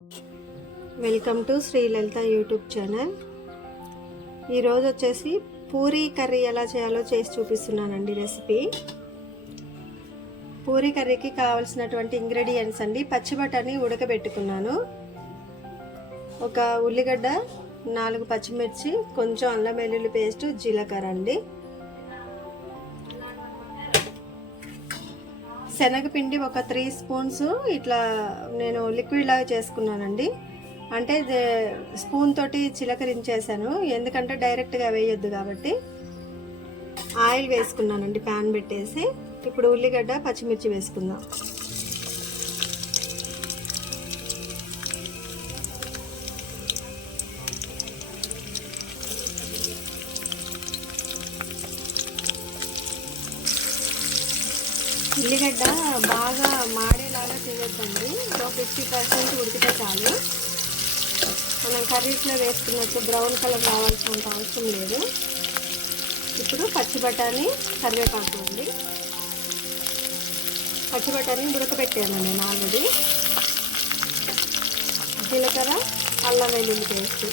Welcome to Shri Lalitha YouTube channel. ఈరోజు వచ్చేసి Puri curry ఎలా చేయాలో చేసి చూపిస్తున్నానండి. రెసిపీ పూరీ కర్రీకి కావాల్సినటువంటి ఇంగ్రీడియంట్స్ అండి. పచ్చి బఠానీ ఉడకబెట్టుకున్నాను, ఒక ఉల్లిగడ్డ, 4 పచ్చిమిర్చి, కొంచెం అల్లం వెల్లుల్లి పేస్ట్, జీలకర్ర అండి. శనగపిండి ఒక 3 స్పూన్స్ ఇట్లా నేను లిక్విడ్ లాగా చేసుకున్నానండి. అంటే స్పూన్ తోటి చిలకరించేసాను, ఎందుకంటే డైరెక్ట్గా వేయొద్దు కాబట్టి. ఆయిల్ వేసుకున్నానండి ప్యాన్ పెట్టేసి. ఇప్పుడు ఉల్లిగడ్డ, పచ్చిమిర్చి వేసుకుందాం. ఉల్లిగడ్డ బాగా మాడేలాగా చేయొద్దండి, 50% ఉడికితే చాలు. మనం కర్రీస్లో వేసుకున్నట్టు బ్రౌన్ కలర్ రావాల్సినంత అవసరం లేదు. ఇప్పుడు పచ్చి బఠానీ, కరివేపాకు అండి. పచ్చి బఠానీ ఉడకబెట్టాను నేను ఆల్రెడీ. జీలకర్ర, అల్లం వెల్లుల్లి పేస్ట్,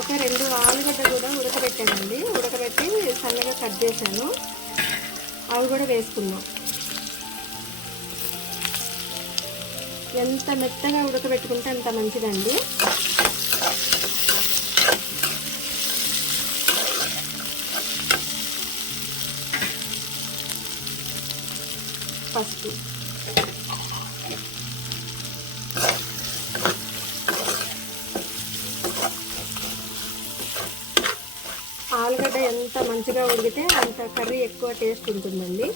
ఒక 2 ఆలుగడ్డ కూడా ఉడకబెట్టానండి. ఉడకబెట్టి సన్నగా కట్ చేశాను, అవి కూడా వేసుకున్నాం. ఎంత మెత్తగా ఉడకబెట్టుకుంటే అంత మంచిదండి. పసుపు, ఆలుగడ్డ ఎంత మంచిగా ఉడికితే అంత కర్రీ ఎక్కువ టేస్ట్ ఉంటుందండి.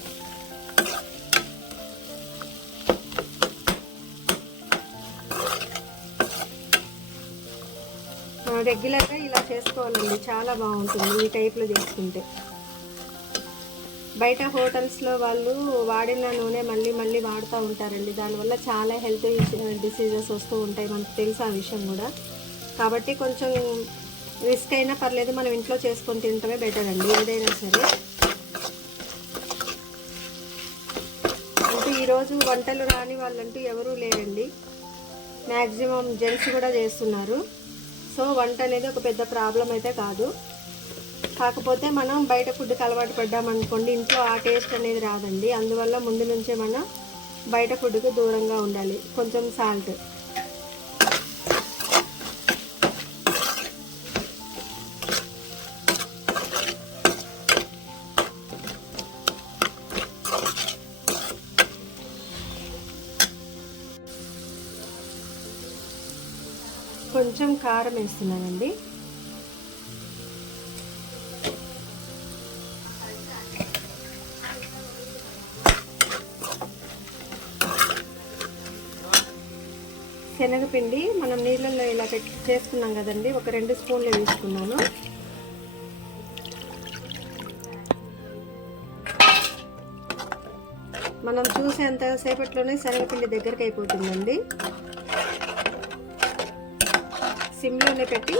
రెగ్యులర్గా ఇలా చేసుకోవాలండి, చాలా బాగుంటుంది ఈ టైప్లో చేసుకుంటే. బయట హోటల్స్లో వాళ్ళు వాడిన నూనె మళ్ళీ మళ్ళీ వాడుతూ ఉంటారండి. దానివల్ల చాలా హెల్త్ డిసీజెస్ వస్తూ ఉంటాయి, మనకు తెలుసు ఆ విషయం కూడా. కాబట్టి కొంచెం రిస్క్ అయినా పర్లేదు, మనం ఇంట్లో చేసుకొని తినటమే బెటర్ అండి ఏదైనా సరే. అంటే ఈరోజు వంటలు రాని వాళ్ళంటూ ఎవరూ లేరండి, మ్యాక్సిమం జెంట్స్ కూడా చేస్తున్నారు. సో వంట అనేది ఒక పెద్ద ప్రాబ్లం అయితే కాదు. కాకపోతే మనం బయట ఫుడ్కి అలవాటు పడ్డామనుకోండి, ఇంట్లో ఆ టేస్ట్ అనేది రాదండి. అందువల్ల ముందు నుంచే మనం బయట ఫుడ్కి దూరంగా ఉండాలి. కొంచెం సాల్ట్, కొంచెం కారం వేస్తున్నానండి. శనగపిండి మనం నీళ్ళల్లో ఇలా చేసుకున్నాం కదండి, ఒక 2 స్పూన్లు వేసుకున్నాను. మనం చూసేంత సేపట్లోనే శనగపిండి దగ్గరికి అయిపోతుందండి. సిమ్లోనే పెట్టి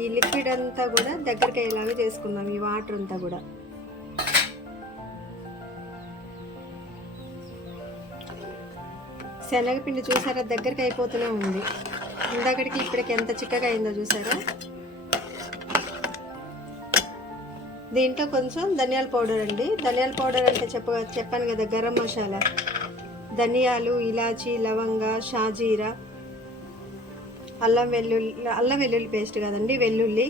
ఈ లిక్విడ్ అంతా కూడా దగ్గరికి అయ్యేలాగా చేసుకుందాం, ఈ వాటర్ అంతా కూడా. శనగపిండి చూసారా దగ్గరికి అయిపోతూనే ఉంది. ఇందాకటికి ఇప్పటికి ఎంత చిక్కగా అయిందో చూసారా. దీంట్లో కొంచెం ధనియాల పౌడర్ అండి. ధనియాల పౌడర్ అంటే చెప్పాను కదా, గరం మసాలా, ధనియాలు, ఇలాచీ, లవంగ, షాజీరా, అల్లం వెల్లుల్లి పేస్ట్ కదండి, వెల్లుల్లి,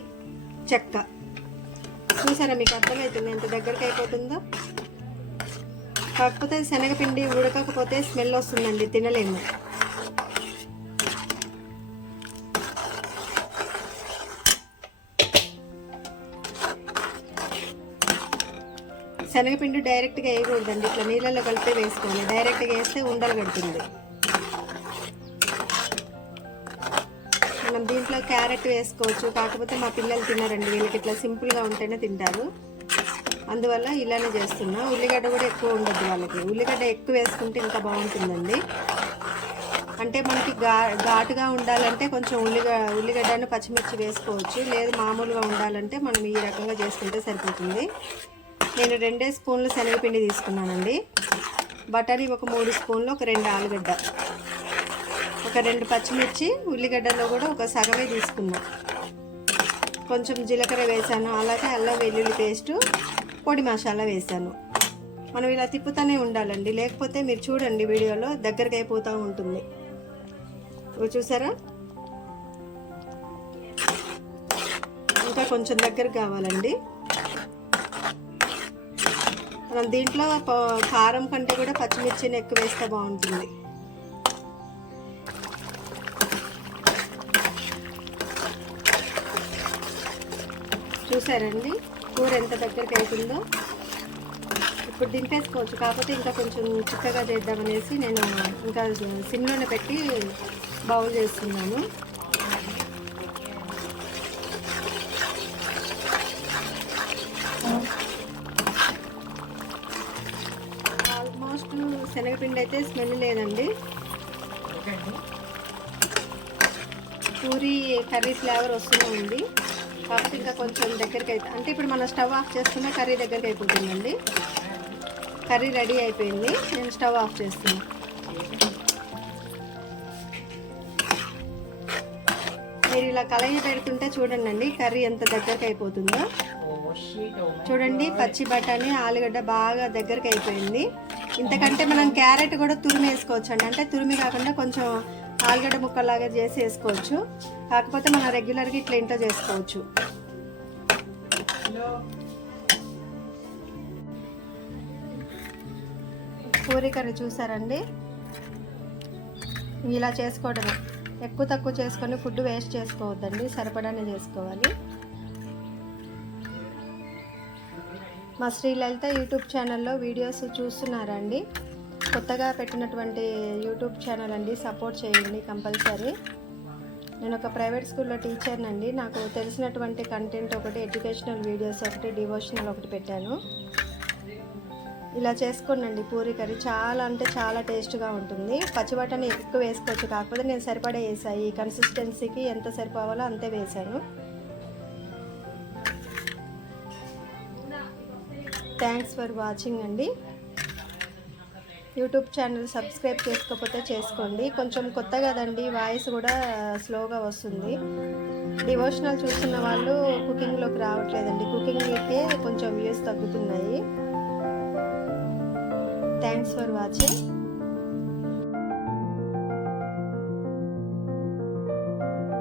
చెక్క. చూసారా, మీకు అర్థమవుతుంది ఎంత దగ్గరికి అయిపోతుందో. కాకపోతే శనగపిండి ఉడకకపోతే స్మెల్ వస్తుందండి, తినలేము. శనగపిండి డైరెక్ట్గా వేయకూడదండి, ఇట్లా నీళ్ళలో కలిపి వేసుకోవాలి. డైరెక్ట్గా వేస్తే ఉండలు కడుతుంది. మనం దీంట్లో క్యారెట్ వేసుకోవచ్చు, కాకపోతే మా పిల్లలు తిన్నారండి, వీళ్ళకి ఇట్లా సింపుల్గా ఉంటేనే తింటారు. అందువల్ల ఇలానే చేస్తున్నా. ఉల్లిగడ్డ కూడా ఎక్కువ ఉండద్దు వాళ్ళకి, ఉల్లిగడ్డ ఎక్కువ వేసుకుంటే ఇంకా బాగుంటుందండి. అంటే మనకి ఘాటుగా ఉండాలంటే కొంచెం ఉల్లిగడ్డను పచ్చిమిర్చి వేసుకోవచ్చు, లేదు మామూలుగా ఉండాలంటే మనం ఈ రకంగా చేసుకుంటే సరిపోతుంది. నేను 2 స్పూన్లు శనగపిండి తీసుకున్నానండి. బఠానీ ఒక 3 స్పూన్లు, ఒక 2 ఆలుగడ్డ, ఒక 2 పచ్చిమిర్చి, ఉల్లిగడ్డలో కూడా ఒక సగమే తీసుకున్నా, కొంచెం జీలకర్ర వేసాను, అలాగే అల్లం వెల్లుల్లి పేస్టు, పొడి మసాలా వేసాను. మనం ఇలా తిప్పుతూనే ఉండాలండి, లేకపోతే మీరు చూడండి వీడియోలో దగ్గరికి అయిపోతూ ఉంటుంది. చూసారా, ఇంకా కొంచెం దగ్గర కావాలండి. మనం దీంట్లో కారం కంటే కూడా పచ్చిమిర్చిని ఎక్కువ వేస్తే బాగుంటుంది. చూసారండి కూర ఎంత దగ్గరికి అవుతుందో. ఇప్పుడు దింపేసుకోవచ్చు, కాకపోతే ఇంకా కొంచెం చిక్కగా చేద్దామనేసి నేను ఇంకా సిమ్లోనే పెట్టి బౌల్ చేస్తున్నాను. ఆల్మోస్ట్ శనగపిండి అయితే స్మెల్ లేదండి, పూరి కర్రీ ఫ్లేవర్ వస్తూనే ఉంది. కాకపోతే ఇంకా కొంచెం దగ్గరికి అయితే, అంటే ఇప్పుడు మనం స్టవ్ ఆఫ్ చేసుకున్న కర్రీ దగ్గరికి అయిపోతుందండి. కర్రీ రెడీ అయిపోయింది, నేను స్టవ్ ఆఫ్ చేస్తున్నాను. మీరు ఇలా కలయి పెడుతుంటే చూడండి కర్రీ ఎంత దగ్గరికి అయిపోతుందో. చూడండి పచ్చి బఠానీ ఆలుగడ్డ బాగా దగ్గరికి అయిపోయింది. ఇంతకంటే మనం క్యారెట్ కూడా తురిమి వేసుకోవచ్చు అండి, అంటే తురిమి కాకుండా కొంచెం ఆలుగడ్డ ముక్కలాగా చేసి వేసుకోవచ్చు. కాకపోతే మనం రెగ్యులర్గా ఇట్లా ఇంట్లో చేసుకోవచ్చు. పూరీ కర్రీ చూసారండి, ఇలా చేసుకోవడమే. ఎక్కువ తక్కువ చేసుకొని ఫుడ్ వేస్ట్ చేసుకోవద్దండి, సరిపడానే చేసుకోవాలి. మా శ్రీలలిత యూట్యూబ్ ఛానల్లో వీడియోస్ చూస్తున్నారా అండి? కొత్తగా పెట్టినటువంటి యూట్యూబ్ ఛానల్ అండి, సపోర్ట్ చేయండి కంపల్సరీ. నేను ఒక ప్రైవేట్ స్కూల్లో టీచర్నండి. నాకు తెలిసినటువంటి కంటెంట్ ఒకటి, ఎడ్యుకేషనల్ వీడియోస్ ఒకటి, డివోషనల్ ఒకటి పెట్టాను. ఇలా చేసుకోండి పూరీ కర్రీ, చాలా అంటే చాలా టేస్ట్గా ఉంటుంది. పచ్చి బఠానీ ఎక్కువ వేసుకోవచ్చు, కాకపోతే నేను సరిపడా వేసాను. ఈ కన్సిస్టెన్సీకి ఎంత సరిపోవాలో అంతే వేసాను. థ్యాంక్స్ ఫర్ వాచింగ్ అండి. యూట్యూబ్ ఛానల్ సబ్స్క్రైబ్ చేసుకోకపోతే చేసుకోండి. కొంచెం కొత్త కదండి, వాయిస్ కూడా స్లోగా వస్తుంది. డివోషనల్ చూస్తున్న వాళ్ళు కుకింగ్లోకి రావట్లేదండి, కుకింగ్కి కొంచెం వ్యూస్ తగ్గుతున్నాయి. Thanks for watching.